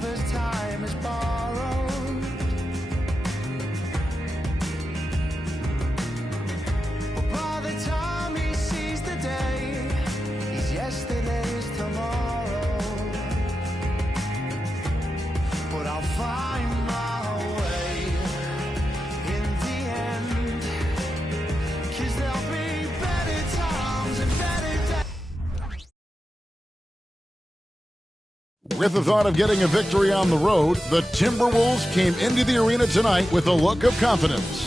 lover's time is borrowed. But by the time he sees the day, he's yesterday's tomorrow. But I'll find my way in the end, 'cause there'll be better times and better days. With the thought of getting a victory on the road, the Timberwolves came into the arena tonight with a look of confidence.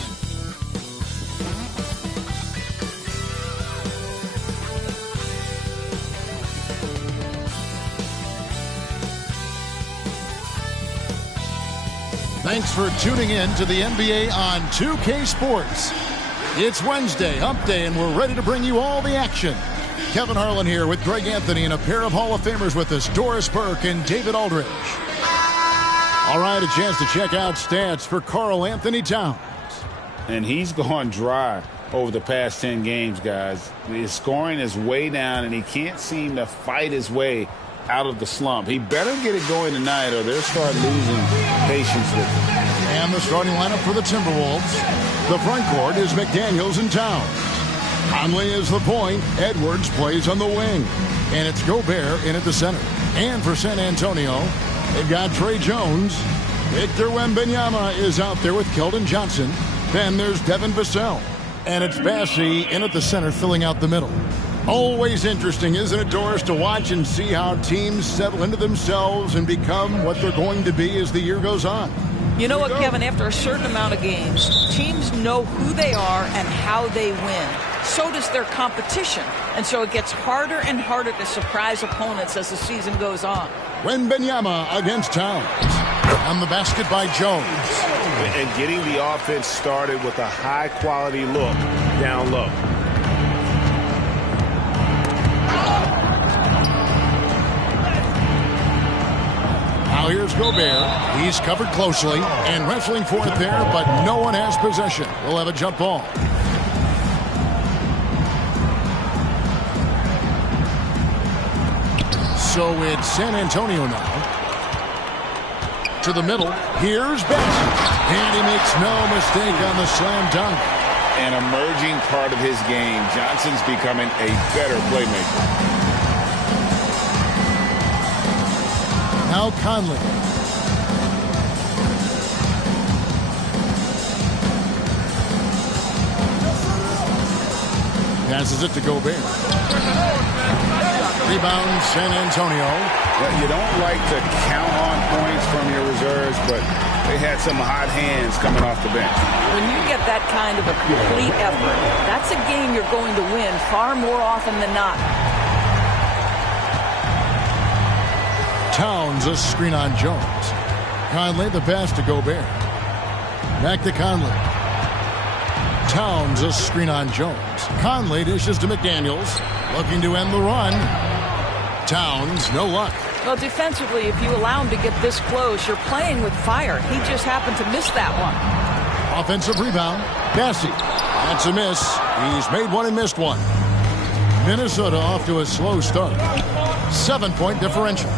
Thanks for tuning in to the NBA on 2K Sports. It's Wednesday, Hump Day, and we're ready to bring you all the action. Kevin Harlan here with Greg Anthony and a pair of Hall of Famers with us, Doris Burke and David Aldridge. All right, a chance to check out stats for Karl Anthony Towns. And he's gone dry over the past 10 games, guys. His scoring is way down, and he can't seem to fight his way out of the slump. He better get it going tonight, or they'll start losing patience with him. And the starting lineup for the Timberwolves. The front court is McDaniels and Towns. Conley is the point. Edwards plays on the wing. And it's Gobert in at the center. And for San Antonio, they've got Trey Jones. Victor Wembanyama is out there with Keldon Johnson. Then there's Devin Vassell. And it's Bassey in at the center, filling out the middle. Always interesting, isn't it, Doris, to watch and see how teams settle into themselves and become what they're going to be as the year goes on. You know what, Kevin? After a certain amount of games, teams know who they are and how they win. So does their competition. And so it gets harder and harder to surprise opponents as the season goes on. Wembanyama against Towns. On the basket by Jones. And getting the offense started with a high-quality look down low. Now here's Gobert. He's covered closely and wrestling for it there, but no one has possession. We'll have a jump ball. So it's San Antonio now. To the middle. Here's Bassey. And he makes no mistake on the slam dunk. An emerging part of his game. Johnson's becoming a better playmaker. Now Conley. Passes it to Gobert. Rebound San Antonio. Well, you don't like to count on points from your reserves, but they had some hot hands coming off the bench. When you get that kind of a complete effort, that's a game you're going to win far more often than not. Towns, a screen on Jones. Conley, the pass to Gobert. Back to Conley. Towns, a screen on Jones. Conley dishes to McDaniels. Looking to end the run. Towns, no luck. Well, defensively, if you allow him to get this close, you're playing with fire. He just happened to miss that one. Offensive rebound. Bassey. That's a miss. He's made one and missed one. Minnesota off to a slow start. 7-point differential.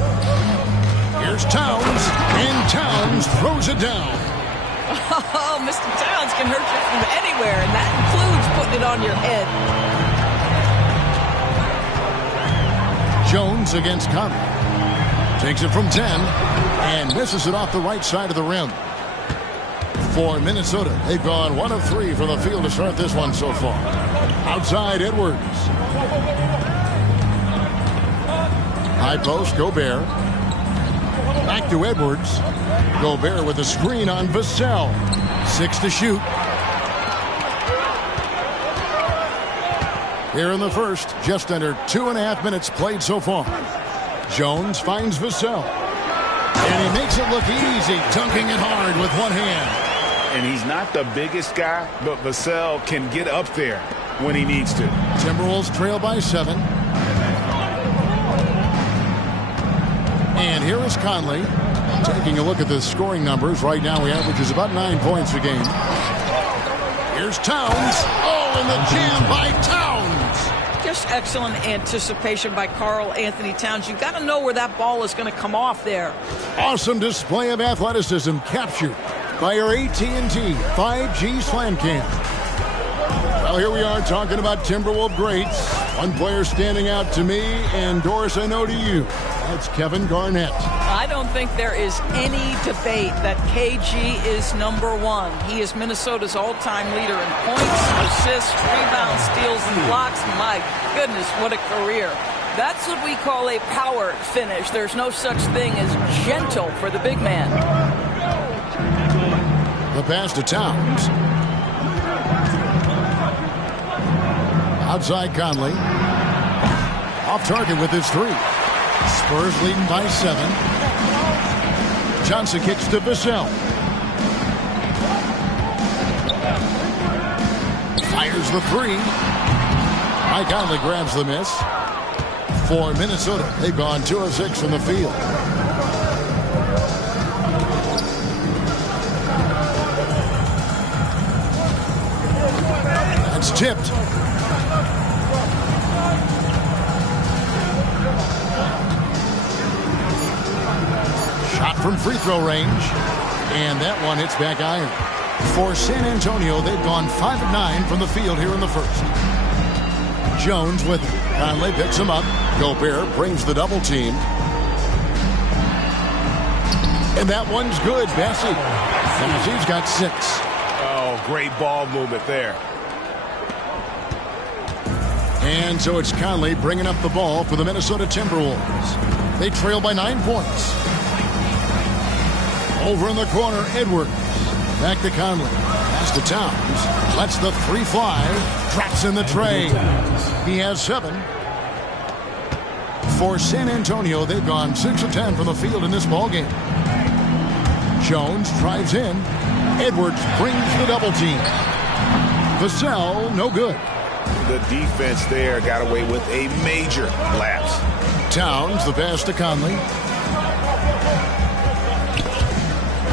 Here's Towns, and Towns throws it down. Oh, Mr. Towns can hurt you from anywhere, and that includes putting it on your head. Jones against Conley. Takes it from 10, and misses it off the right side of the rim. For Minnesota, they've gone 1 of 3 from the field to start this one so far. Outside, Edwards. High post, Gobert. Back to Edwards. Gobert with a screen on Vassell. 6 to shoot. Here in the first, just under 2.5 minutes played so far. Jones finds Vassell. And he makes it look easy, dunking it hard with one hand. And he's not the biggest guy, but Vassell can get up there when he needs to. Timberwolves trail by 7. And here is Conley. Taking a look at the scoring numbers. Right now he averages about 9 points a game. Here's Towns. Oh, and the jam by Towns. just excellent anticipation by Karl Anthony Towns. You've got to know where that ball is going to come off there. Awesome display of athleticism captured by our AT&T 5G Slam Cam. Well, here we are talking about Timberwolves greats. One player standing out to me, and Doris, I know to you. That's Kevin Garnett. I don't think there is any debate that KG is #1. He is Minnesota's all-time leader in points, assists, rebounds, steals, and blocks. My goodness, what a career. That's what we call a power finish. There's no such thing as gentle for the big man. The pass to Towns. Outside Conley. Off target with his 3. Spurs leading by 7. Johnson kicks to Vassell. Fires the 3. Mike Conley grabs the miss. For Minnesota, they've gone 2 of 6 from the field. That's tipped. Shot from free throw range. And that one hits back iron. For San Antonio, they've gone 5 of 9 from the field here in the first. Jones with it. Conley picks him up. Gobert brings the double team. And that one's good. Bassey's got 6. Oh, great ball movement there. And so it's Conley bringing up the ball for the Minnesota Timberwolves. They trail by 9 points. Over in the corner, Edwards. Back to Conley. Pass to Towns. Lets the 3 fly. Drops in the tray. He has 7. For San Antonio, they've gone 6 of 10 from the field in this ballgame. Jones drives in. Edwards brings the double team. Vassell, no good. The defense there got away with a major lapse. Towns, the pass to Conley.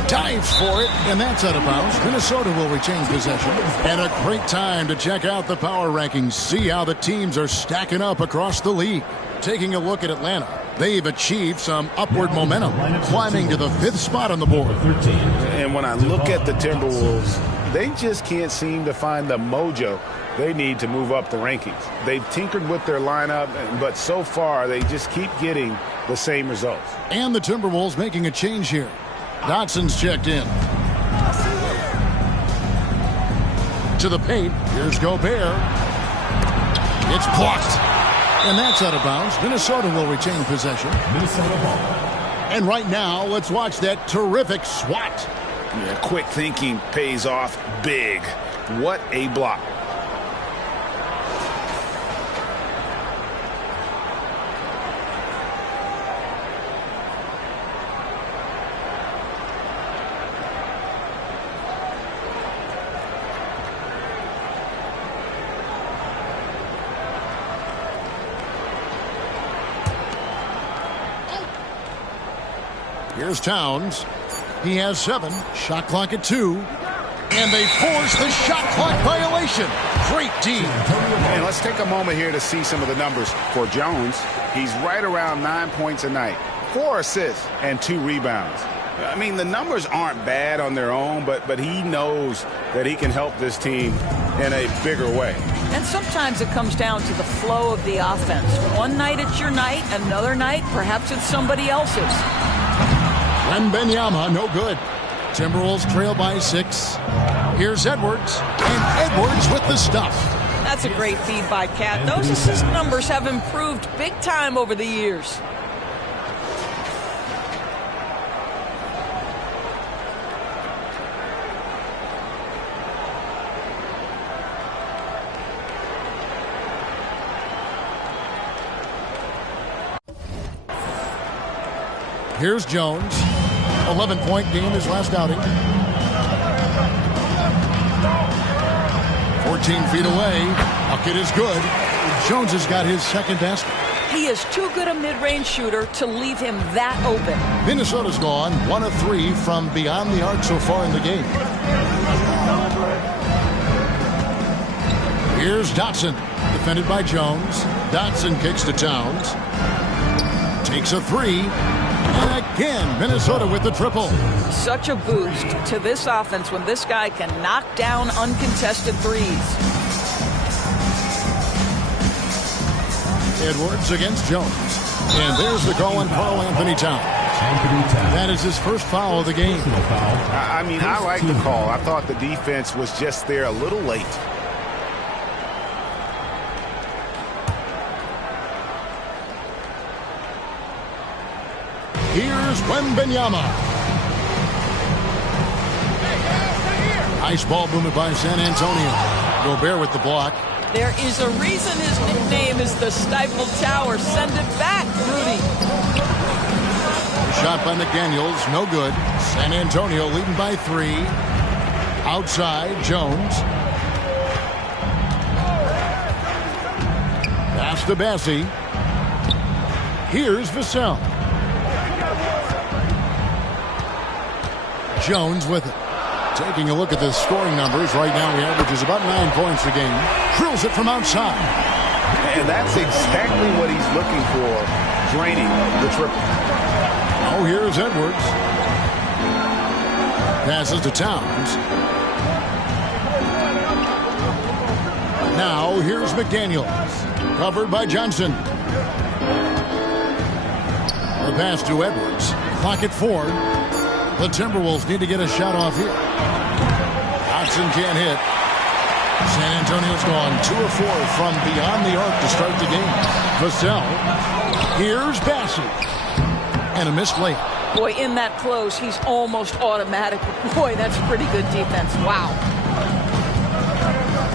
Dives for it, and that's out of bounds. Minnesota will retain possession. And a great time to check out the power rankings. See how the teams are stacking up across the league. Taking a look at Atlanta, they've achieved some upward momentum, climbing to the 5th spot on the board. And when I look at the Timberwolves, they just can't seem to find the mojo they need to move up the rankings. They've tinkered with their lineup, but so far they just keep getting the same results. And the Timberwolves making a change here. Dotson's checked in. To the paint. Here's Gobert. It's blocked. And that's out of bounds. Minnesota will retain possession. And right now, let's watch that terrific swat. Yeah, quick thinking pays off big. What a block. Here's Towns. He has 7. Shot clock at 2. And they force the shot clock violation. Great D. And let's take a moment here to see some of the numbers for Jones. He's right around 9 points a night, 4 assists, and 2 rebounds. I mean, the numbers aren't bad on their own, but he knows that he can help this team in a bigger way. And sometimes it comes down to the flow of the offense. One night it's your night, another night perhaps it's somebody else's. Wembanyama, no good. Timberwolves trail by 6. Here's Edwards. And Edwards with the stuff. That's a great feed by Cat. Those assist numbers have improved big time over the years. Here's Jones. 11-point game his last outing. 14 feet away. Bucket is good. Jones has got his 2nd basket. He is too good a mid-range shooter to leave him that open. Minnesota's gone 1 of 3 from beyond the arc so far in the game. Here's Dotson, defended by Jones. Dotson kicks to Towns. Takes a three. And again, Minnesota with the triple. Such a boost to this offense when this guy can knock down uncontested threes. Edwards against Jones. And there's the call on Karl Anthony Towns. That is his first foul of the game. I mean, I like the call. I thought the defense was just there a little late. Here's Wembanyama. Nice ball movement by San Antonio. Gobert with the block. There is a reason his nickname is the Stifle Tower. Send it back, Rudy. Shot by McDaniels, no good. San Antonio leading by 3. Outside, Jones. Pass to Bassie. Here's Vassell. Jones with it. Taking a look at the scoring numbers. Right now, he averages about 9 points a game. Drills it from outside. And that's exactly what he's looking for, draining the triple. Oh, here's Edwards. Passes to Towns. Now, here's McDaniels. Covered by Johnson. The pass to Edwards. Clock at 4. The Timberwolves need to get a shot off here. Dotson can't hit. San Antonio's gone 2 of 4 from beyond the arc to start the game. Vassell. Here's Bassie. And a missed layup. Boy, in that close, he's almost automatic. Boy, that's pretty good defense. Wow.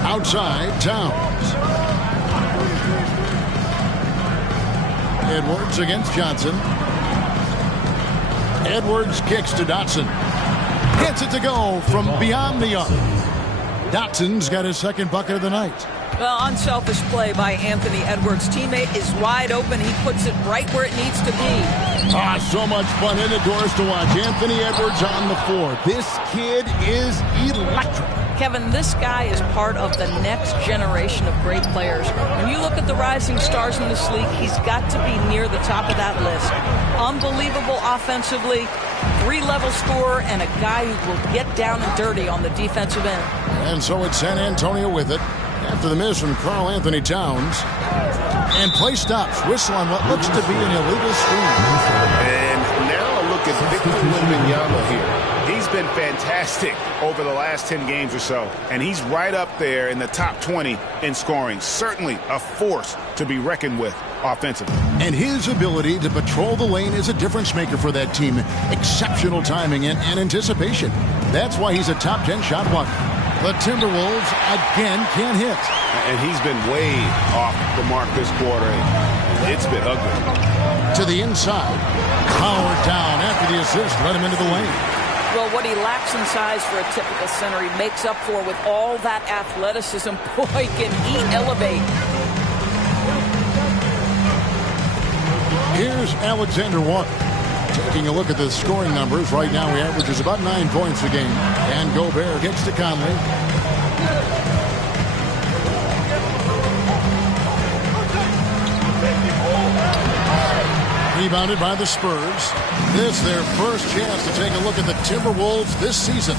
Outside, Towns. Edwards against Johnson. Edwards kicks to Dotson. Gets it to go from beyond the arc. Dotson's got his second bucket of the night. Well, unselfish play by Anthony Edwards. Teammate is wide open. He puts it right where it needs to be. So much fun indoors to watch. Anthony Edwards on the floor. This kid is electric. Kevin, this guy is part of the next generation of great players. When you look at the rising stars in this league, he's got to be near the top of that list. Unbelievable offensively, 3-level scorer, and a guy who will get down and dirty on the defensive end. And so it's San Antonio with it. After the miss from Karl Anthony Towns. And play stops. Whistle on what looks to be an illegal screen. And now a look at Victor Wembanyama here. He's been fantastic over the last 10 games or so. And he's right up there in the top 20 in scoring. Certainly a force to be reckoned with offensively. And his ability to patrol the lane is a difference maker for that team. Exceptional timing and anticipation. That's why he's a top 10 shot blocker. The Timberwolves again can't hit. And he's been way off the mark this quarter. It's been ugly. To the inside. Powered down after the assist. Let him into the lane. Well, what he lacks in size for a typical center, he makes up for with all that athleticism. Boy, can he elevate. Here's Alexander Walker. Taking a look at the scoring numbers. Right now he averages about 9 points a game. And Gobert gets to Conley. Rebounded by the Spurs. This their first chance to take a look at the Timberwolves this season.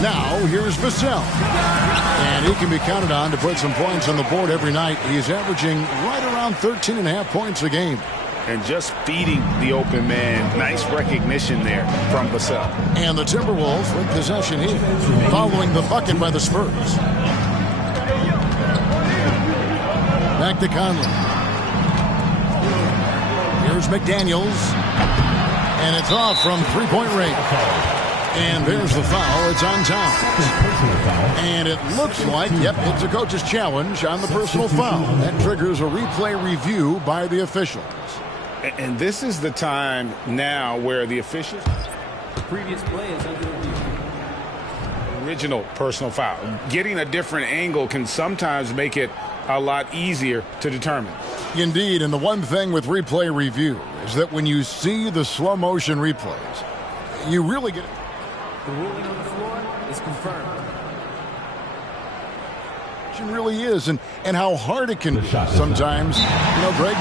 Now here's Vassell. And he can be counted on to put some points on the board every night. He's averaging right around 13.5 points a game. And just feeding the open man. Nice recognition there from Vassell. And the Timberwolves with possession here, following the bucket by the Spurs. Back to Conley. Here's McDaniels. And it's off from three-point range. And there's the foul. It's on Towns. And it looks like, yep, it's a coach's challenge on the personal foul. That triggers a replay review by the officials. And this is the time now where the officials... The previous play is under review. Original personal foul. Getting a different angle can sometimes make it a lot easier to determine. Indeed, and the one thing with replay review is that when you see the slow motion replays, you really get... The ruling on the floor is confirmed. protection really is and how hard it can be sometimes. You know, Greg.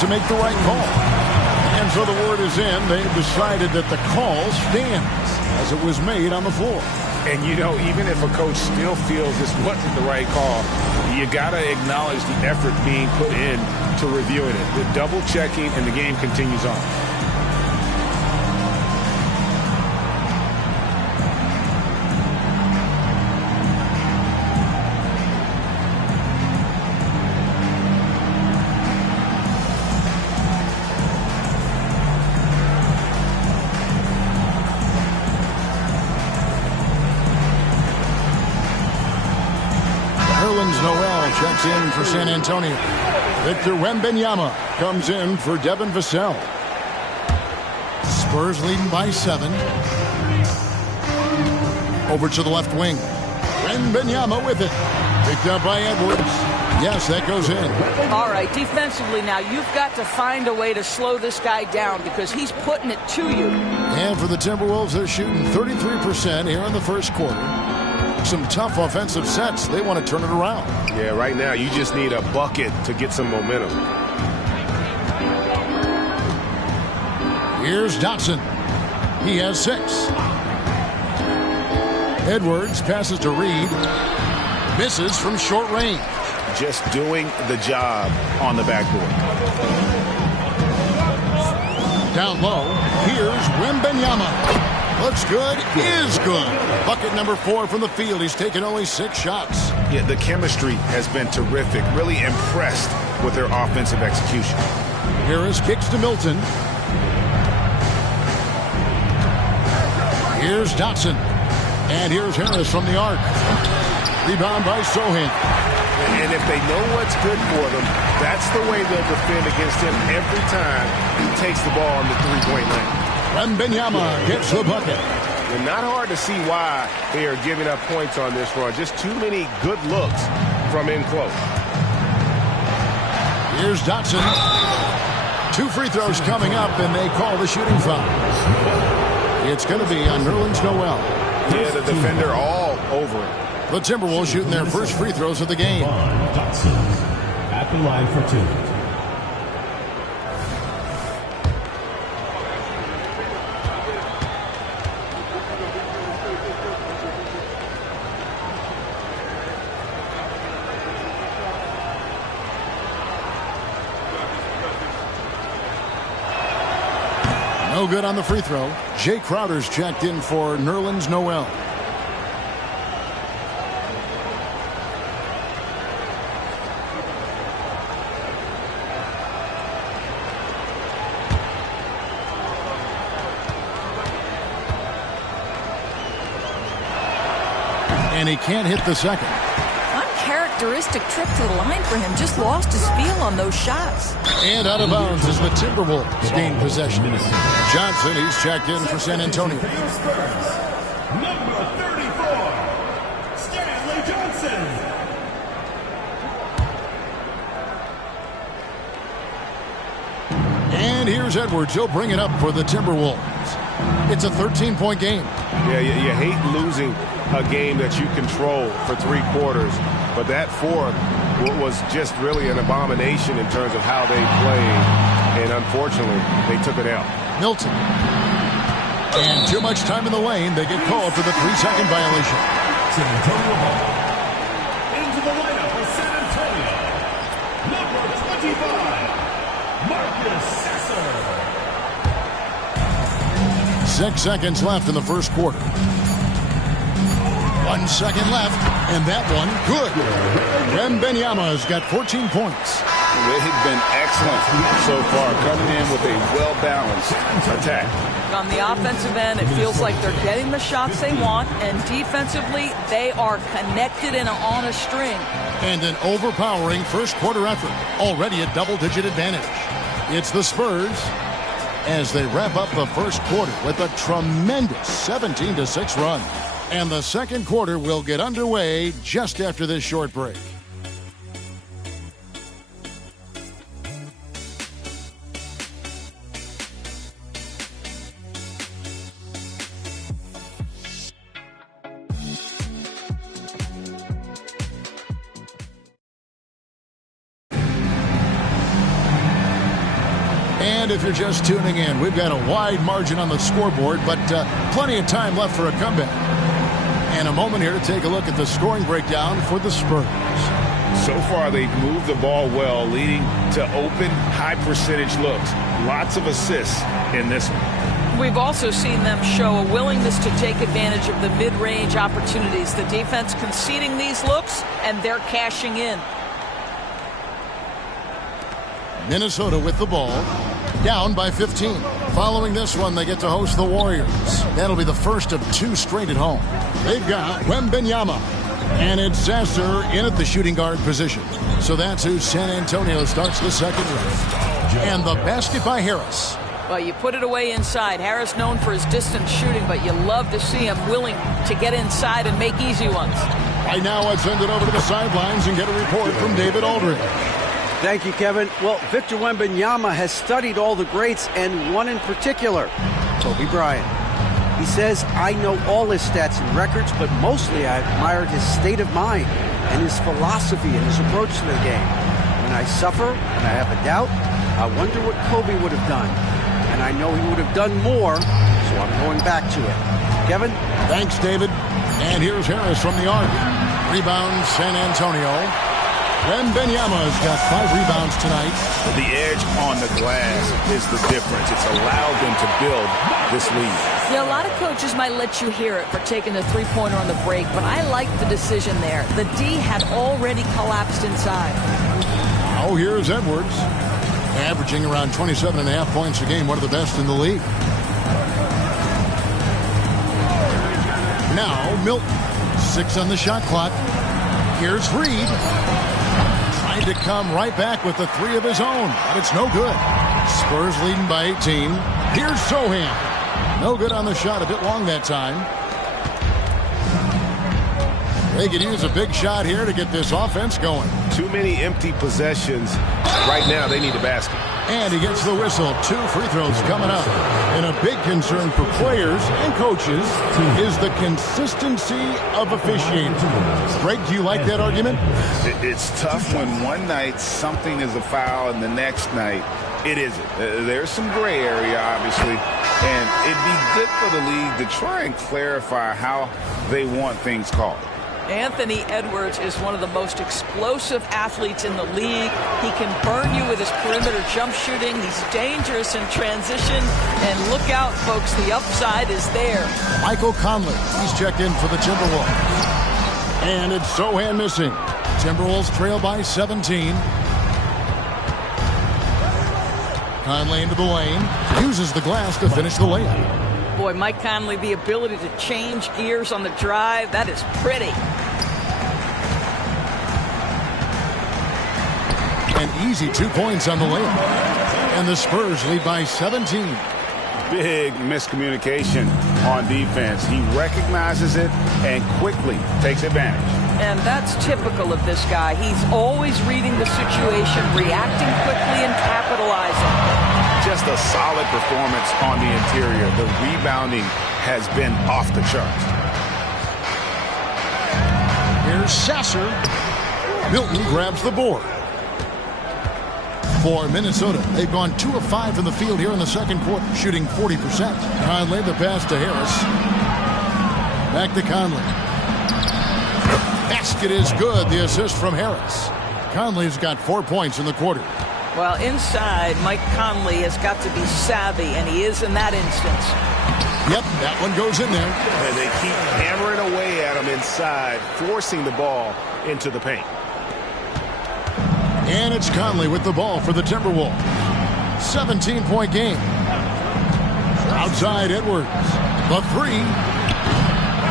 To make the right call. And so the word is in. They've decided that the call stands as it was made on the floor. And, you know, even if a coach still feels this wasn't the right call, you got to acknowledge the effort being put in to reviewing it. The double checking, and the game continues on. Noel checks in for San Antonio. Victor Wembanyama comes in for Devin Vassell. Spurs leading by 7. Over to the left wing. Wembanyama with it. Picked up by Edwards. Yes, that goes in. All right, defensively now, you've got to find a way to slow this guy down because he's putting it to you. And for the Timberwolves, they're shooting 33% here in the first quarter. Some tough offensive sets. They want to turn it around. Yeah, right now you just need a bucket to get some momentum. Here's Dotson. He has 6. Edwards passes to Reed. Misses from short range. Just doing the job on the backboard. Down low. Here's Wembanyama. Looks good, is good. Bucket number 4 from the field. He's taken only 6 shots. Yeah, the chemistry has been terrific. Really impressed with their offensive execution. Here is kicks to Milton. Here's Dotson. And here's Harris from the arc. Rebound by Sohan. And if they know what's good for them, that's the way they'll defend against him every time he takes the ball in the three-point line. Wembanyama gets the bucket. And not hard to see why they are giving up points on this run. Just too many good looks from in close. Here's Dotson. 2 free throws coming up, and they call the shooting foul. It's going to be on Nerlens Noel. Yeah, the defender all over it. The Timberwolves shooting their first free throws of the game. Dotson at the line for 2. No good on the free throw. Jay Crowder's checked in for Nerlens Noel. And he can't hit the second. Uncharacteristic trip to the line for him. Just lost his feel on those shots. And out of bounds as the Timberwolves gain possession. Johnson, he's checked in for San Antonio. Number 34, Stanley Johnson. And here's Edwards. He'll bring it up for the Timberwolves. It's a 13-point game. Yeah, you hate losing a game that you control for 3 quarters, but that fourth was just really an abomination in terms of how they played, and unfortunately, they took it out. Milton. And too much time in the lane. They get called for the 3-second violation. San Antonio Hall. Into the lineup for San Antonio. Number 25, Marcus Sasser. 6 seconds left in the first quarter. 1 second left, and that one good. Wembanyama's got 14 points. They've been excellent so far, coming in with a well-balanced attack. On the offensive end, it feels like they're getting the shots they want, and defensively, they are connected and on a string. And an overpowering first quarter effort, already a double-digit advantage. It's the Spurs as they wrap up the first quarter with a tremendous 17-6 run. And the second quarter will get underway just after this short break. And if you're just tuning in, we've got a wide margin on the scoreboard, but plenty of time left for a comeback. And a moment here to take a look at the scoring breakdown for the Spurs. So far, they've moved the ball well, leading to open, high-percentage looks. Lots of assists in this one. We've also seen them show a willingness to take advantage of the mid-range opportunities. The defense conceding these looks, and they're cashing in. Minnesota with the ball, down by 15. Following this one, they get to host the Warriors. That'll be the first of 2 straight at home. They've got Wembanyama, and it's Sasser in at the shooting guard position. So that's who San Antonio starts the second with. And the basket by Harris. Well, you put it away inside. Harris known for his distance shooting, but you love to see him willing to get inside and make easy ones. Right now, let's send it over to the sidelines and get a report from David Aldridge. Thank you, Kevin. Well, Victor Wembanyama has studied all the greats, and one in particular, Kobe Bryant. He says, I know all his stats and records, but mostly I admired his state of mind and his philosophy and his approach to the game. When I suffer and I have a doubt, I wonder what Kobe would have done. And I know he would have done more, so I'm going back to it. Kevin? Thanks, David. And here's Harris from the arc. Rebound, San Antonio. Wembanyama's got 5 rebounds tonight. The edge on the glass is the difference. It's allowed them to build this lead. Yeah, a lot of coaches might let you hear it for taking the three-pointer on the break, but I like the decision there. The D had already collapsed inside. Oh, here's Edwards, averaging around 27.5 points a game, one of the best in the league. Now, Milton, 6 on the shot clock. Here's Reed. Trying to come right back with the 3 of his own, but it's no good. Spurs leading by 18. Here's Sohan. No good on the shot, a bit long that time. They could use a big shot here to get this offense going. Too many empty possessions. Right now, they need a basket. And he gets the whistle. 2 free throws coming up. And a big concern for players and coaches is the consistency of officiating. Greg, do you like that argument? It's tough when one night something is a foul and the next night it isn't. There's some gray area, obviously. And it'd be good for the league to try and clarify how they want things called. Anthony Edwards is one of the most explosive athletes in the league. He can burn you with his perimeter jump shooting. He's dangerous in transition. And look out, folks, the upside is there. Michael Conley, he's checked in for the Timberwolves. And it's Sohan missing. Timberwolves trail by 17. Conley into the lane. Uses the glass to finish the layup. Boy, Mike Conley, the ability to change gears on the drive, that is pretty. An easy 2 points on the layup. And the Spurs lead by 17. Big miscommunication on defense. He recognizes it and quickly takes advantage. And that's typical of this guy. He's always reading the situation, reacting quickly and capitalizing. Just a solid performance on the interior. The rebounding has been off the charts. Here's Sasser. Milton grabs the board. For Minnesota, they've gone 2 of 5 in the field here in the second quarter, shooting 40%. Conley, the pass to Harris. Back to Conley. Basket is good. The assist from Harris. Conley's got 4 points in the quarter. Well, inside, Mike Conley has got to be savvy, and he is in that instance. Yep, that one goes in there. And they keep hammering away at got him inside, forcing the ball into the paint. And it's Conley with the ball for the Timberwolves. 17-point game. Outside Edwards. The three.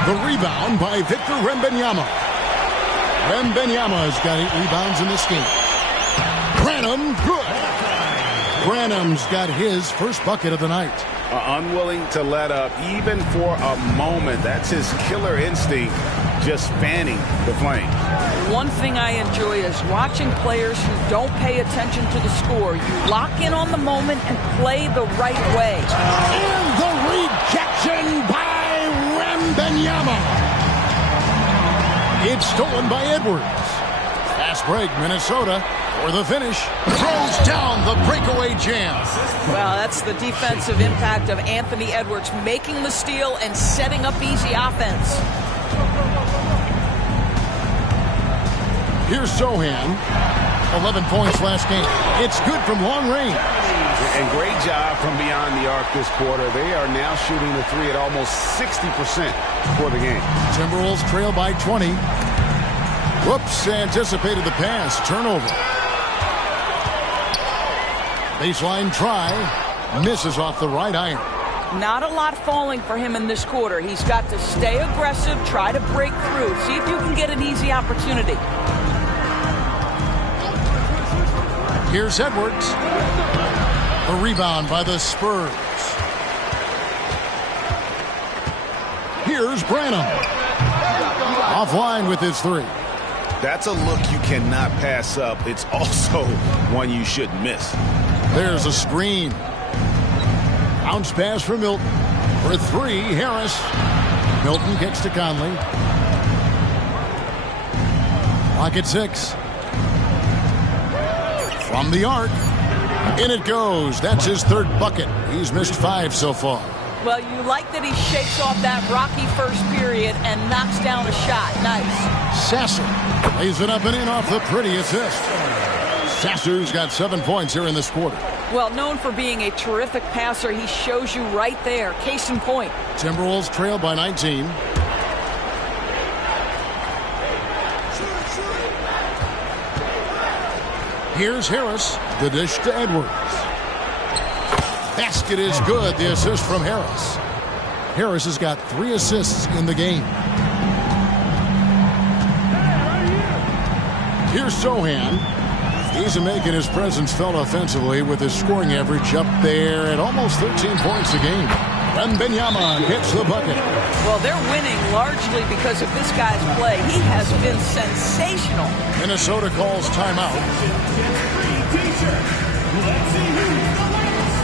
The rebound by Victor Wembanyama. Wembanyama's got 8 rebounds in this game. Branham, good. Branham's got his first bucket of the night. Unwilling to let up even for a moment. That's his killer instinct, just fanning the flame. One thing I enjoy is watching players who don't pay attention to the score. You lock in on the moment and play the right way. And the rejection by Wembanyama. It's stolen by Edwards. Fast break, Minnesota. For the finish, throws down the breakaway jam. Well, that's the defensive impact of Anthony Edwards, making the steal and setting up easy offense. Here's Sohan. 11 points last game. It's good from long range. And great job from beyond the arc this quarter. They are now shooting the three at almost 60% for the game. Timberwolves trail by 20. Whoops, anticipated the pass. Turnover. Baseline try. Misses off the right iron. Not a lot falling for him in this quarter. He's got to stay aggressive, try to break through, see if you can get an easy opportunity. Here's Edwards. The rebound by the Spurs. Here's Branham. Offline with his three. That's a look you cannot pass up. It's also one you shouldn't miss. There's a screen. Bounce pass for Milton. For three, Harris. Milton kicks to Conley. Clock at 6. From the arc. In it goes. That's his third bucket. He's missed 5 so far. Well, you like that he shakes off that rocky first period and knocks down a shot. Nice. Sasser lays it up and in off the pretty assist. Sasser's got 7 points here in this quarter. Well, known for being a terrific passer, he shows you right there. Case in point. Timberwolves trail by 19. Here's Harris. The dish to Edwards. Basket is good. The assist from Harris. Harris has got 3 assists in the game. Here's Sohan. He's making his presence felt offensively with his scoring average up there at almost 13 points a game. Wembanyama gets the bucket. Well, they're winning largely because of this guy's play. He has been sensational. Minnesota calls timeout. Let's see who's the latest.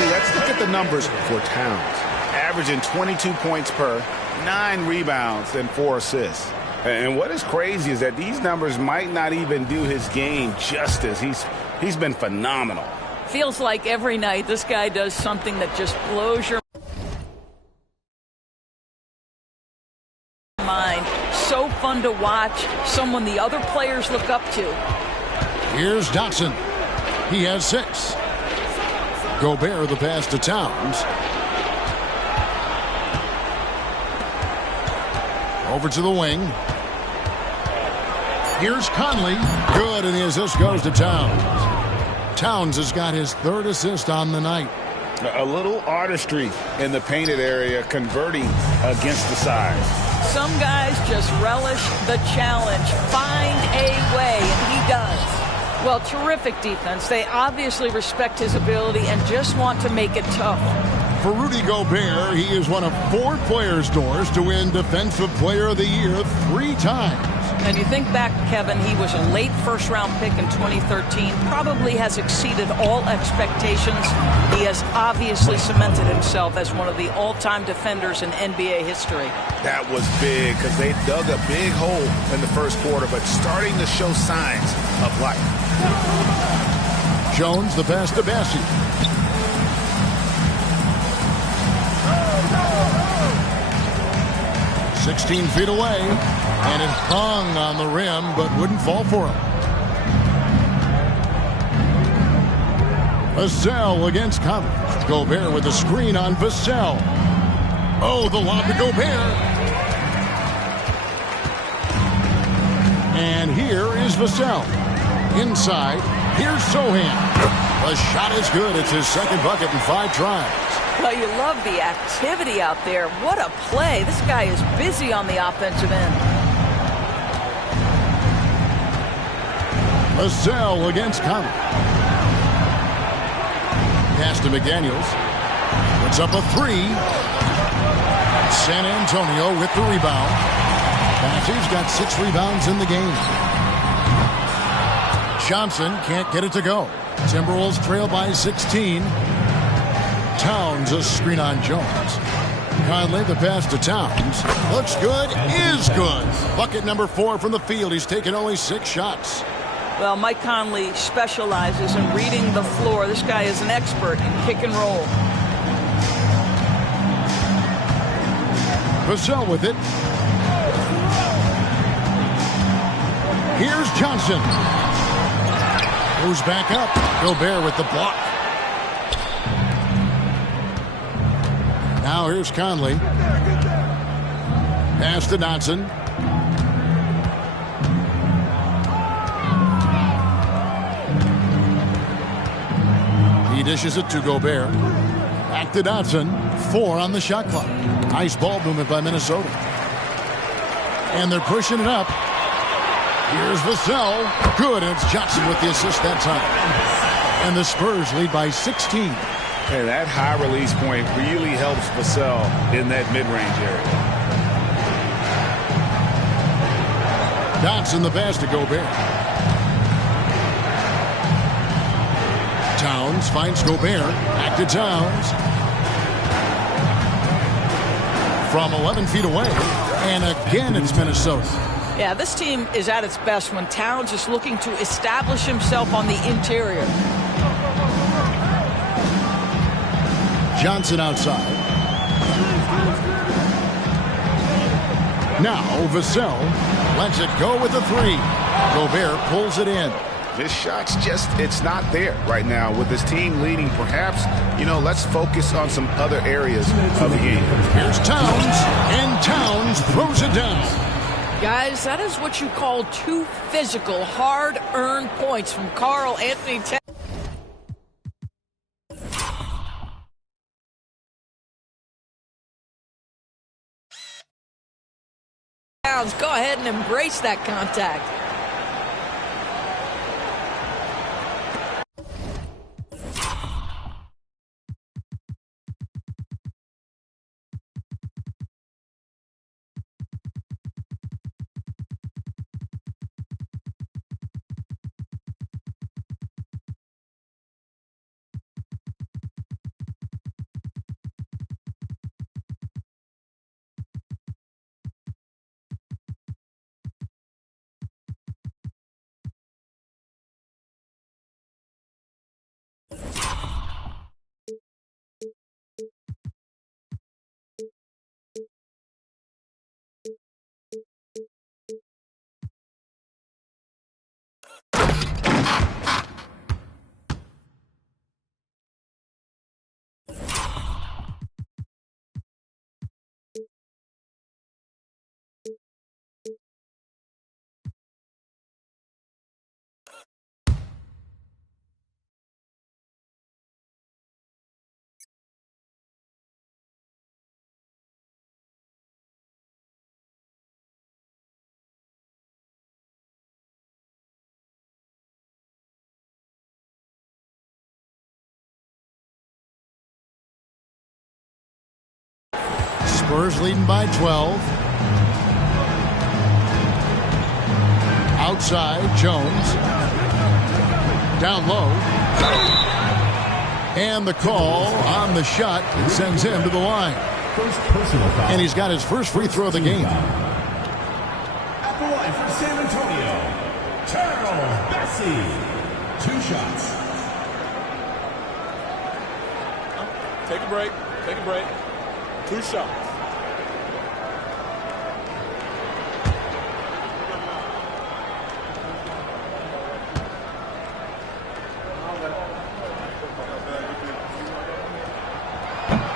Let's look at the numbers for Towns. Averaging 22 points per, 9 rebounds, and 4 assists. And what is crazy is that these numbers might not even do his game justice. He's been phenomenal. Feels like every night this guy does something that just blows your mind. So fun to watch. Someone the other players look up to. Here's Dotson. He has 6. Gobert the pass to Towns. Over to the wing. Here's Conley. Good, and the assist goes to Towns. Towns has got his 3rd assist on the night. A little artistry in the painted area, converting against the size. Some guys just relish the challenge. Find a way, and he does. Well, terrific defense. They obviously respect his ability and just want to make it tough. For Rudy Gobert, he is one of 4 players, Doris, to win Defensive Player of the Year 3 times. And you think back, Kevin, he was a late first-round pick in 2013, probably has exceeded all expectations. He has obviously cemented himself as one of the all-time defenders in NBA history. That was big because they dug a big hole in the first quarter, but starting to show signs of life. Jones, the pass to Bassi. Oh, 16 feet away, and it hung on the rim, but wouldn't fall for him. Vassell against Conley. Gobert with a screen on Vassell. Oh, the lob to Gobert. And here is Vassell. Inside, here's Sohan. The shot is good. It's his second bucket in 5 tries. Well, you love the activity out there. What a play. This guy is busy on the offensive end. Vassell against Conley. Pass to McDaniels. Puts up a 3. San Antonio with the rebound. Bassey's got 6 rebounds in the game. Johnson can't get it to go. Timberwolves trail by 16. Towns a screen on Jones. Conley, the pass to Towns. Looks good, is good. Bucket number 4 from the field. He's taken only 6 shots. Well, Mike Conley specializes in reading the floor. This guy is an expert in pick and roll. Vassell with it. Here's Johnson. Moves back up. Gobert with the block. Now here's Conley. Pass to Dotson. He dishes it to Gobert. Back to Dotson. 4 on the shot clock. Nice ball movement by Minnesota. And they're pushing it up. Here's Vassell. Good, and it's Johnson with the assist that time. And the Spurs lead by 16. And that high release point really helps Vassell in that mid-range area. Dotson the pass to Gobert. Towns finds Gobert. Back to Towns. From 11 feet away. And again, it's Minnesota. Yeah, this team is at its best when Towns is looking to establish himself on the interior. Johnson outside. Now Vassell lets it go with a 3. Gobert pulls it in. This shot's just, it's not there right now. With this team leading, perhaps, let's focus on some other areas of the game. Here's Towns, and Towns throws it down. Guys, that is what you call 2 physical, hard-earned points from Karl Anthony Towns. Go ahead and embrace that contact. Spurs leading by 12. Outside, Jones. Down low. And the call on the shot sends him to the line. And he's got his first free throw of the game. At the line for San Antonio, Charles Bassey. 2 shots. Take a break. Take a break. 2 shots.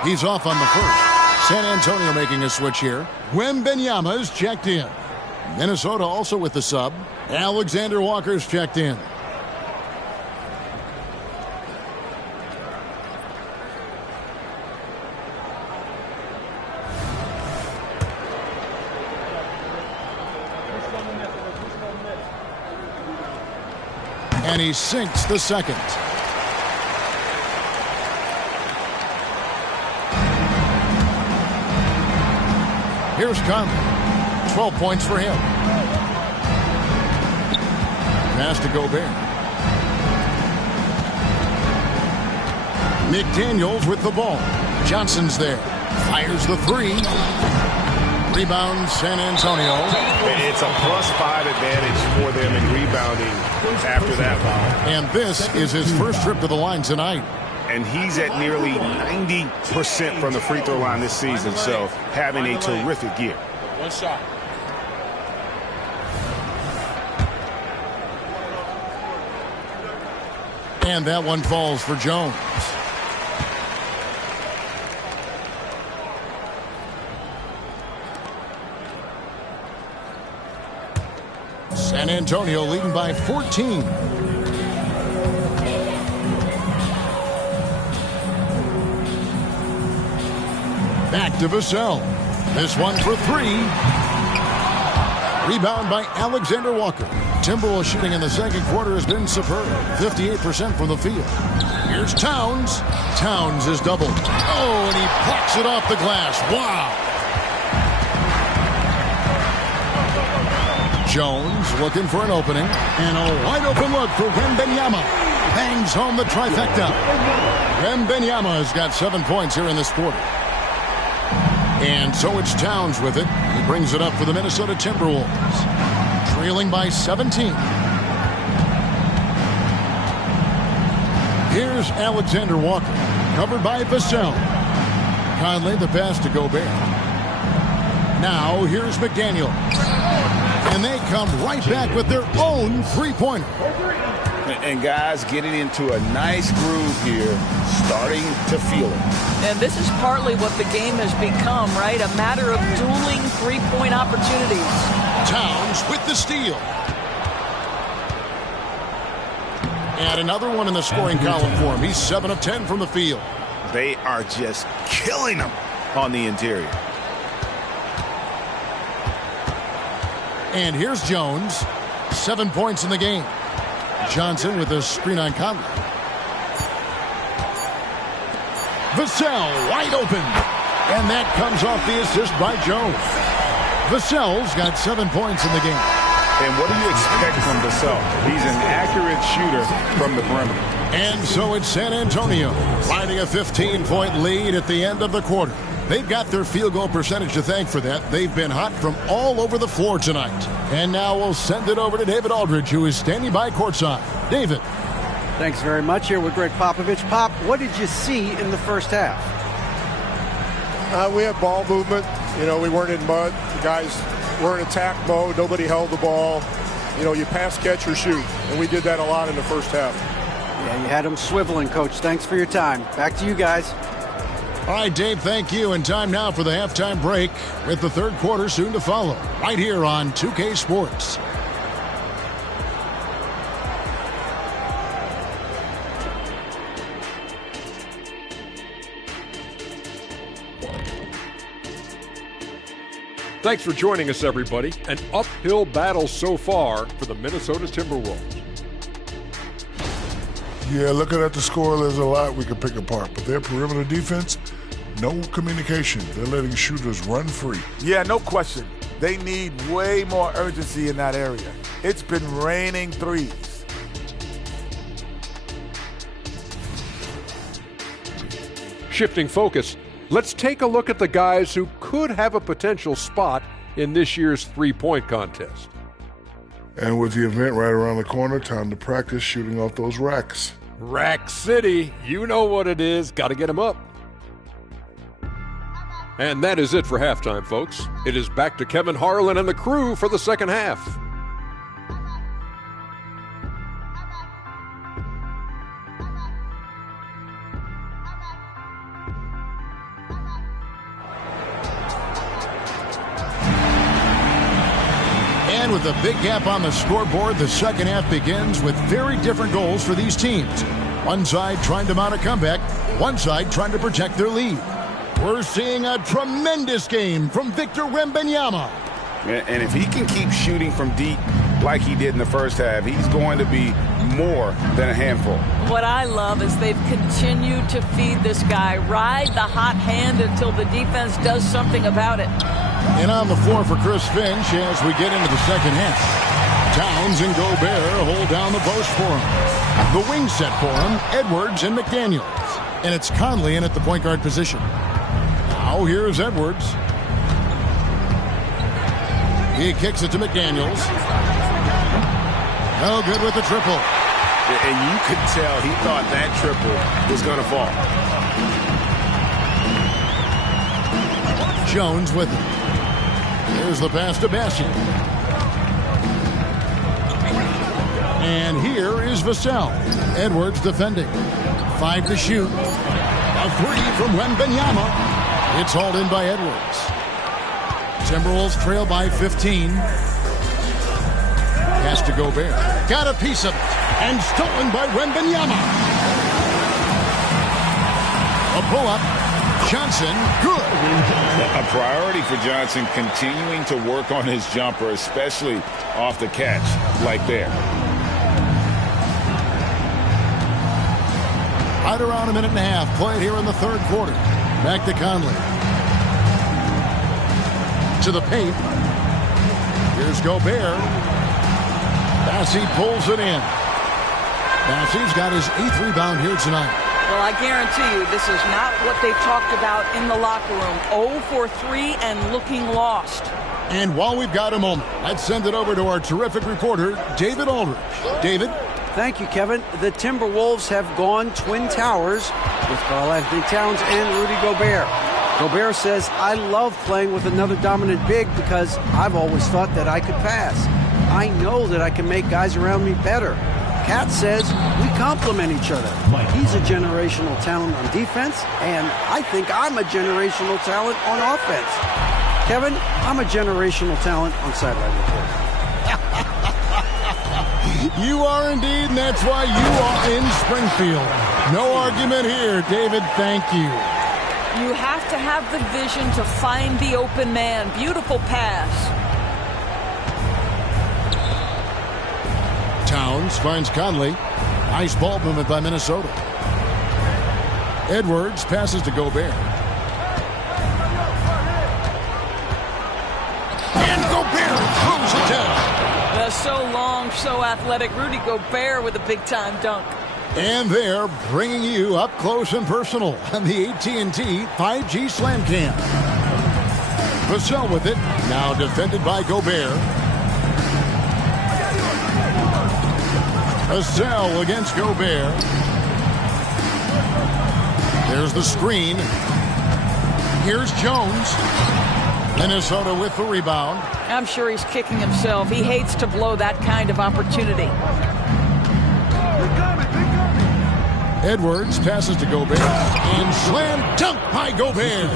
He's off on the first. San Antonio making a switch here. Wembanyama's checked in. Minnesota also with the sub. Alexander Walker's checked in. And he sinks the second. Here's Conley. 12 points for him. Pass to Gobert. McDaniels with the ball. Johnson's there. Fires the 3. Rebound, San Antonio. It's a +5 advantage for them in rebounding after that foul. And this is his first trip to the line tonight. And he's at nearly 90% from the free throw line this season, so having a terrific year. 1 shot. And that one falls for Jones. San Antonio leading by 14. Back to Vassell. This one for 3. Rebound by Alexander Walker. Timberwolves shooting in the second quarter has been superb. 58% from the field. Here's Towns. Towns is doubled. Oh, and he plucks it off the glass. Wow. Jones looking for an opening. And a wide open look for Wembanyama. Bangs home the trifecta. Wembanyama has got 7 points here in this quarter. And so it's Towns with it. He brings it up for the Minnesota Timberwolves. Trailing by 17. Here's Alexander Walker. Covered by Vassell. Conley the pass to Gobert. Now here's McDaniel. And they come right back with their own three-pointer. And guys getting into a nice groove here, starting to feel it. And this is partly what the game has become, right? A matter of dueling three-point opportunities. Towns with the steal. And another one in the scoring column for him. He's 7 of 10 from the field. They are just killing them on the interior. And here's Jones. 7 points in the game. Johnson with a screen on Conley. Vassell wide open. And that comes off the assist by Jones. Vassell's got 7 points in the game. And what do you expect from Vassell? He's an accurate shooter from the perimeter. And so it's San Antonio finding a 15-point lead at the end of the quarter. They've got their field goal percentage to thank for that. They've been hot from all over the floor tonight. And now we'll send it over to David Aldridge, who is standing by courtside. David. Thanks very much. Here with Greg Popovich. Pop, what did you see in the first half? We had ball movement. You know, we weren't in mud. The guys were in attack mode. Nobody held the ball. You know, you pass, catch, or shoot. And we did that a lot in the first half. Yeah, you had them swiveling, Coach. Thanks for your time. Back to you guys. All right, Dave, thank you. And time now for the halftime break with the third quarter soon to follow right here on 2K Sports. Thanks for joining us, everybody. An uphill battle so far for the Minnesota Timberwolves. Yeah, looking at the score, there's a lot we could pick apart. But their perimeter defense, no communication. They're letting shooters run free. Yeah, no question. They need way more urgency in that area. It's been raining threes. Shifting focus, let's take a look at the guys who could have a potential spot in this year's three-point contest. And with the event right around the corner, time to practice shooting off those racks. Rack City, you know what it is. Got to get them up. And that is it for halftime, folks. It is back to Kevin Harlan and the crew for the second half. And with a big gap on the scoreboard, the second half begins with very different goals for these teams. One side trying to mount a comeback, one side trying to protect their lead. We're seeing a tremendous game from Victor Wembanyama. And if he can keep shooting from deep like he did in the first half, he's going to be more than a handful. What I love is they've continued to feed this guy, ride the hot hand until the defense does something about it. And on the floor for Chris Finch as we get into the second half. Towns and Gobert hold down the post for him. The wing set for him, Edwards and McDaniels. And it's Conley in at the point guard position. Now here's Edwards. He kicks it to McDaniels. No good with the triple. And you could tell he thought that triple was going to fall. Jones with it. Here's the pass to Bassey. And here is Vassell. Edwards defending. 5 to shoot. A 3 from Wembanyama. It's hauled in by Edwards. Timberwolves trail by 15. Pass to Gobert. Got a piece of it. And stolen by Wembanyama. A pull-up. Johnson, good. A priority for Johnson, continuing to work on his jumper, especially off the catch like there. Right around a minute and a half played here in the third quarter. Back to Conley. To the paint. Here's Gobert. Bassey pulls it in. Bassey's got his 8th rebound here tonight. Well, I guarantee you this is not what they talked about in the locker room. 0 for 3 and looking lost. And while we've got a moment, let's send it over to our terrific reporter, David Aldridge. David? Thank you, Kevin. The Timberwolves have gone Twin Towers with Karl-Anthony Towns and Rudy Gobert. Gobert says, I love playing with another dominant big because I've always thought that I could pass. I know that I can make guys around me better. Cat says we complement each other. He's a generational talent on defense, and I think I'm a generational talent on offense. Kevin, I'm a generational talent on sideline reporting. You are indeed, and that's why you are in Springfield. No argument here, David. Thank you. You have to have the vision to find the open man. Beautiful pass. Towns finds Conley. Nice ball movement by Minnesota. Edwards passes to Gobert. And Gobert throws it down. So long, so athletic. Rudy Gobert with a big-time dunk. And they're bringing you up close and personal on the AT&T 5G Slam Cam. Vassell with it. Now defended by Gobert. Vassell against Gobert. There's the screen. Here's Jones. Minnesota with the rebound. I'm sure he's kicking himself. He hates to blow that kind of opportunity. Edwards passes to Gobert. And slam dunk by Gobert.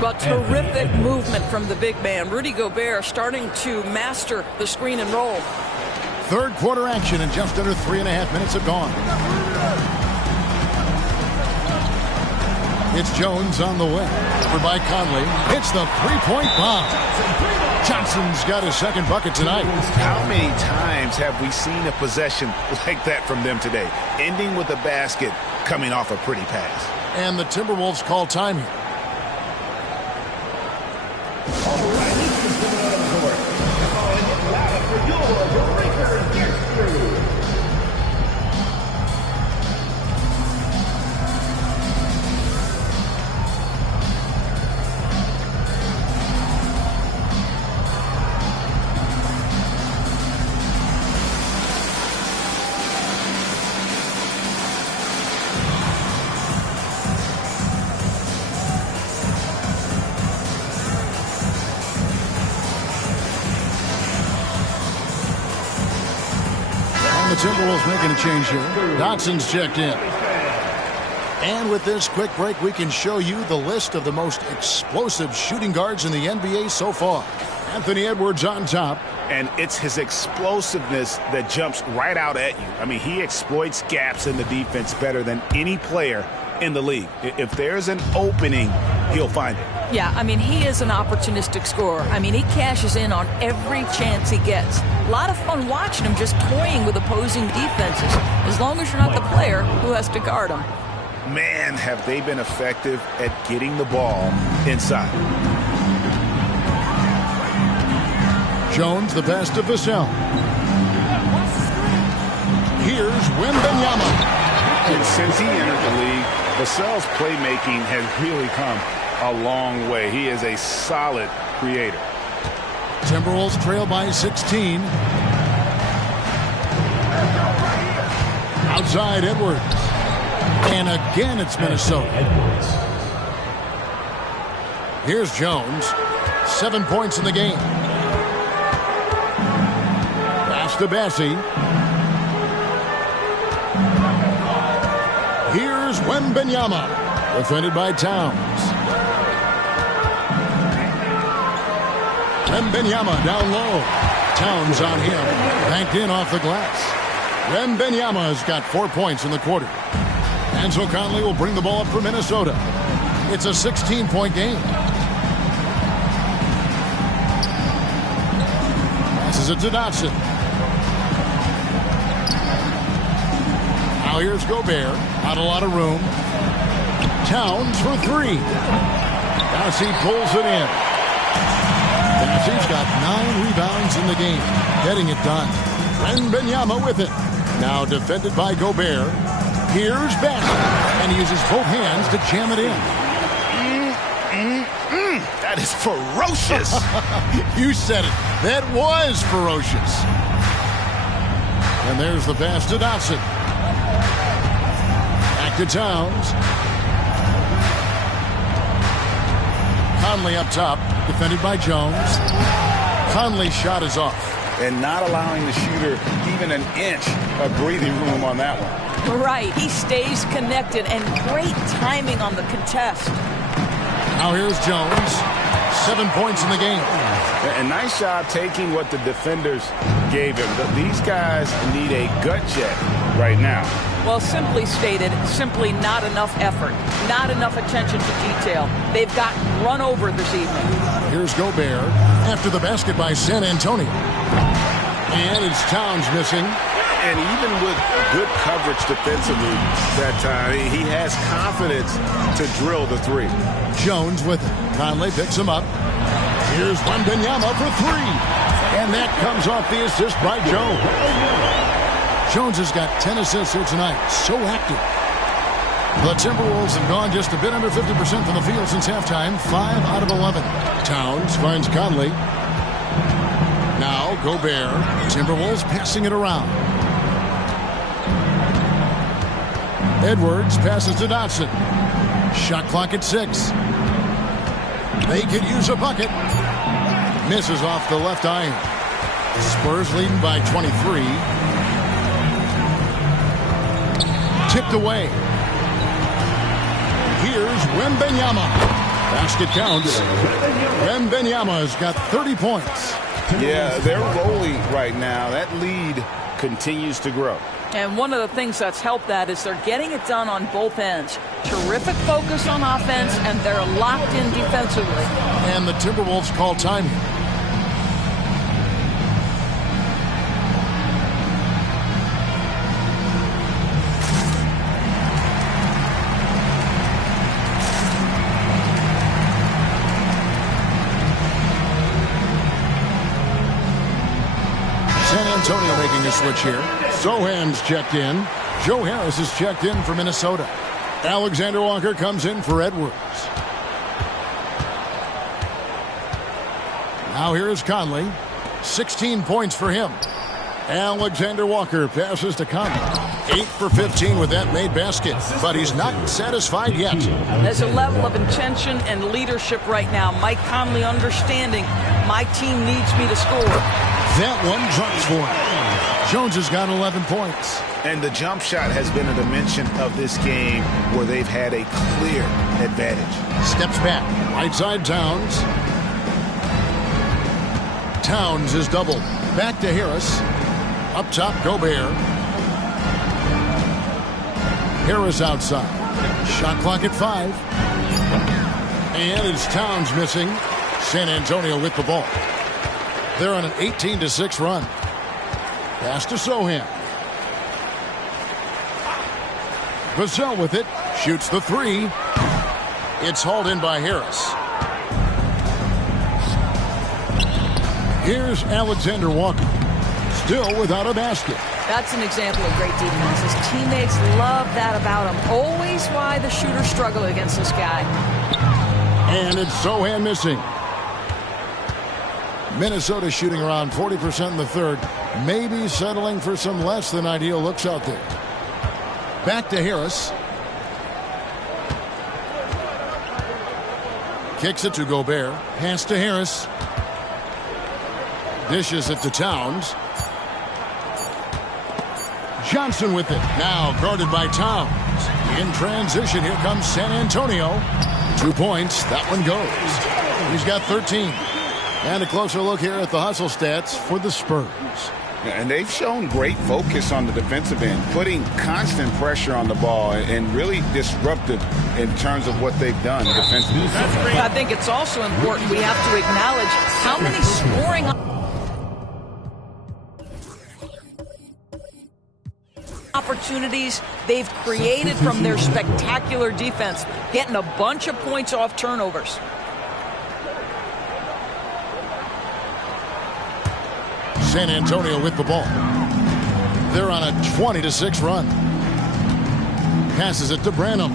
But terrific movement from the big man. Rudy Gobert starting to master the screen and roll. Third quarter action and just under 3.5 minutes have gone. It's Jones on the way. Over by Conley. It's the three-point bomb. Johnson's got his second bucket tonight. How many times have we seen a possession like that from them today? Ending with a basket, coming off a pretty pass. And the Timberwolves call time here. All right, ladies and gentlemen, of course, come on and get louder for your Breakers Guest Crew. The Timberwolves making a change here. Dotson's checked in. And with this quick break, we can show you the list of the most explosive shooting guards in the NBA so far. Anthony Edwards on top. And it's his explosiveness that jumps right out at you. I mean, he exploits gaps in the defense better than any player in the league. If there's an opening, he'll find it. Yeah, I mean, he is an opportunistic scorer. I mean, he cashes in on every chance he gets. A lot of fun watching him just toying with opposing defenses, as long as you're not the player who has to guard him. Man, have they been effective at getting the ball inside. Jones, the best of Vassell. Here's Wembanyama. And since he entered the league, Vassell's playmaking has really come a long way. He is a solid creator. Timberwolves trail by 16. Outside Edwards. And again it's Minnesota. Here's Jones. 7 points in the game. Pass to Bessie. Here's Wembanyama. Defended by Towns. Wembanyama down low. Towns on him. Banked in off the glass. Wembanyama has got 4 points in the quarter. Enzo Conley will bring the ball up for Minnesota. It's a 16-point game. Passes it to Dotson. Now here's Gobert. Not a lot of room. Towns for three. Bassey pulls it in. Bassey's got 9 rebounds in the game. Getting it done. Wembanyama with it. Now defended by Gobert. Here's Bassey. And he uses both hands to jam it in. That is ferocious. You said it. That was ferocious. And there's the pass to Dotson. Back to Towns. Conley up top, defended by Jones. Conley's shot is off. And not allowing the shooter even an inch of breathing room on that one. Right, he stays connected, and great timing on the contest. Now here's Jones. 7 points in the game. A nice job taking what the defenders gave him. These guys need a gut check right now. Well, simply stated, simply not enough effort, not enough attention to detail. They've gotten run over this evening. Here's Gobert after the basket by San Antonio. And it's Towns missing. And even with good coverage defensively that time, he has confidence to drill the three. Jones with it. Conley picks him up. Here's Wembanyama for three. And that comes off the assist by Jones. Jones has got 10 assists here tonight. So active. The Timberwolves have gone just a bit under 50% from the field since halftime. 5 out of 11. Towns finds Conley. Now Gobert. Timberwolves passing it around. Edwards passes to Dotson. Shot clock at 6. They could use a bucket. Misses off the left iron. Spurs leading by 23. Tipped away. Here's Wembanyama. Basket counts. Wembanyama has got 30 points. Yeah, they're rolling right now. That lead continues to grow. And one of the things that's helped that is they're getting it done on both ends. Terrific focus on offense, and they're locked in defensively. And the Timberwolves call time here. Antonio making a switch here. Sohan's checked in. Joe Harris is checked in for Minnesota. Alexander Walker comes in for Edwards. Now here is Conley. 16 points for him. Alexander Walker passes to Conley. 8 for 15 with that made basket, but he's not satisfied yet. There's a level of intention and leadership right now. Mike Conley understanding my team needs me to score. That one drops for him. Jones has got 11 points. And the jump shot has been a dimension of this game where they've had a clear advantage. Steps back. Right side Towns. Towns is doubled. Back to Harris. Up top, Gobert. Harris outside. Shot clock at 5. And it's Towns missing. San Antonio with the ball. They're on an 18-6 run. Pass to Sohan. Vassell with it. Shoots the 3. It's hauled in by Harris. Here's Alexander Walker. Still without a basket. That's an example of great defense. His teammates love that about him. Always why the shooters struggle against this guy. And it's Sohan missing. Minnesota shooting around 40% in the third. Maybe settling for some less than ideal looks out there. Back to Harris. Kicks it to Gobert. Pass to Harris. Dishes it to Towns. Johnson with it. Now guarded by Towns. In transition, here comes San Antonio. 2 points. That one goes. He's got 13. And a closer look here at the hustle stats for the Spurs. And they've shown great focus on the defensive end, putting constant pressure on the ball and really disruptive in terms of what they've done defensively. I think it's also important we have to acknowledge how many scoring opportunities they've created from their spectacular defense, getting a bunch of points off turnovers. San Antonio with the ball. They're on a 20-6 run. Passes it to Branham.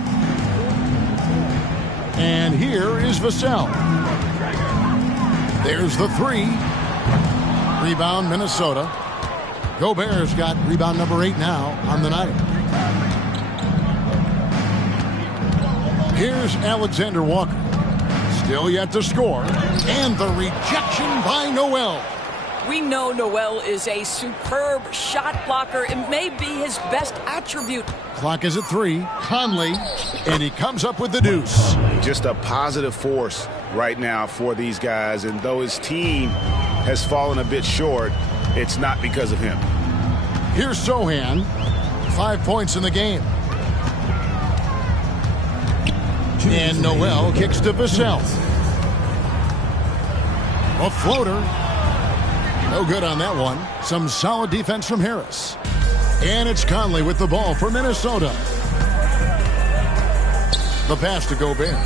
And here is Vassell. There's the 3. Rebound Minnesota. Gobert's got rebound number 8 now on the night. Here's Alexander Walker. Still yet to score. And the rejection by Noel. We know Noel is a superb shot blocker. It may be his best attribute. Clock is at 3. Conley, and he comes up with the deuce. Just a positive force right now for these guys. And though his team has fallen a bit short, it's not because of him. Here's Sohan. 5 points in the game. And Noel kicks to Vassell. A floater. No good on that one. Some solid defense from Harris. And it's Conley with the ball for Minnesota. The pass to Gobert.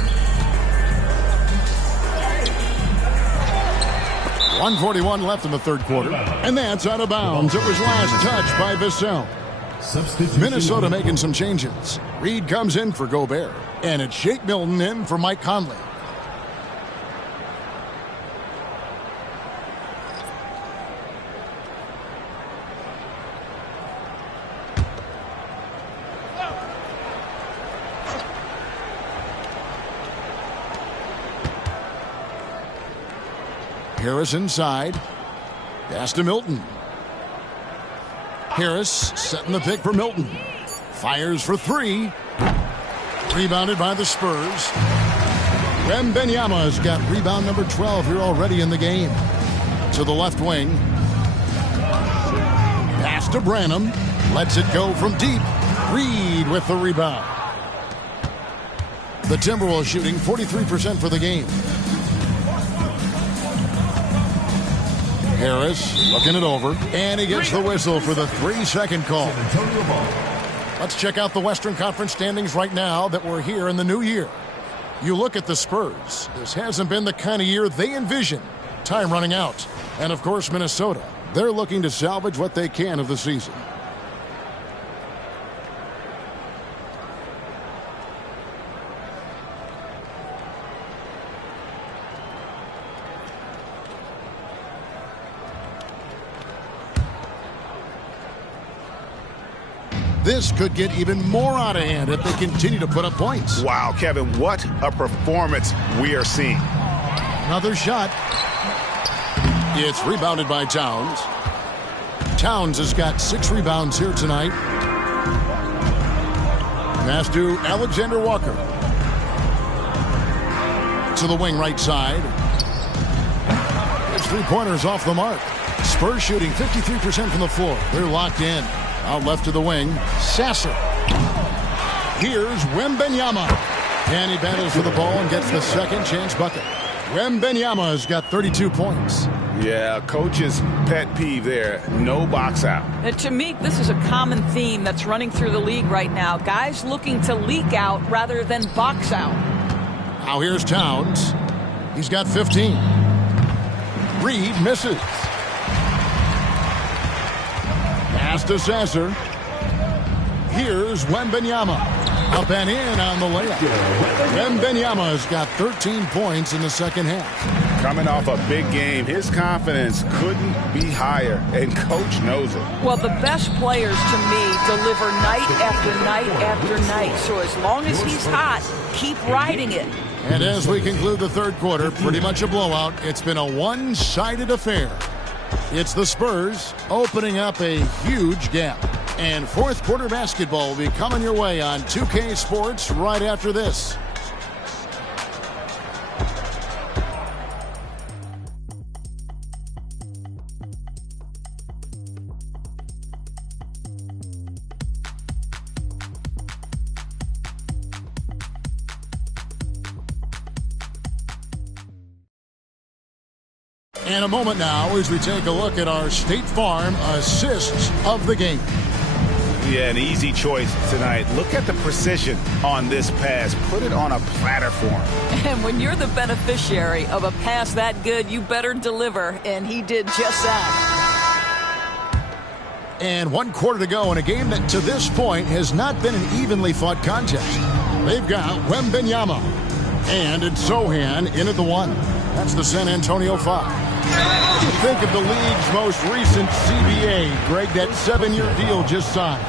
1:41 left in the third quarter. And that's out of bounds. It was last touched by Vassell. Minnesota making some changes. Reed comes in for Gobert. And it's Shake Milton in for Mike Conley. Harris inside. Pass to Milton. Harris setting the pick for Milton. Fires for 3. Rebounded by the Spurs. Wembanyama's got rebound number 12 here already in the game. To the left wing. Pass to Branham. Lets it go from deep. Reed with the rebound. The Timberwolves shooting 43% for the game. Harris looking it over, and he gets the whistle for the 3-second call. Let's check out the Western Conference standings right now that we're here in the new year. You look at the Spurs. This hasn't been the kind of year they envisioned. Time running out. And, of course, Minnesota. They're looking to salvage what they can of the season. This could get even more out of hand if they continue to put up points. Wow, Kevin, what a performance we are seeing. Another shot. It's rebounded by Towns. Towns has got 6 rebounds here tonight. Pass to Alexander Walker. To the wing right side. It's 3-pointers off the mark. Spurs shooting 53% from the floor. They're locked in. Out left to the wing, Sasser. Here's Wembanyama. And he battles for the ball and gets the second chance bucket. Wembanyama has got 32 points. Yeah, coach's pet peeve there. No box out. And to me, this is a common theme that's running through the league right now. Guys looking to leak out rather than box out. Now here's Towns. He's got 15. Reed misses. Pass to Sasser. Here's Wembanyama. Up and in on the layup. Wembanyama has got 13 points in the second half. Coming off a big game, his confidence couldn't be higher, and coach knows it. Well, the best players, to me, deliver night after night after night. So as long as he's hot, keep riding it. And as we conclude the third quarter, pretty much a blowout. It's been a one-sided affair. It's the Spurs opening up a huge gap. And fourth quarter basketball will be coming your way on 2K Sports right after this. And a moment now as we take a look at our State Farm assists of the game. Yeah, an easy choice tonight. Look at the precision on this pass. Put it on a platter for him. And when you're the beneficiary of a pass that good, you better deliver, and he did just that. And 1 quarter to go in a game that to this point has not been an evenly fought contest. They've got Wembanyama. And it's Sohan in at the 1. That's the San Antonio 5. Think of the league's most recent CBA, Greg, that 7-year deal just signed.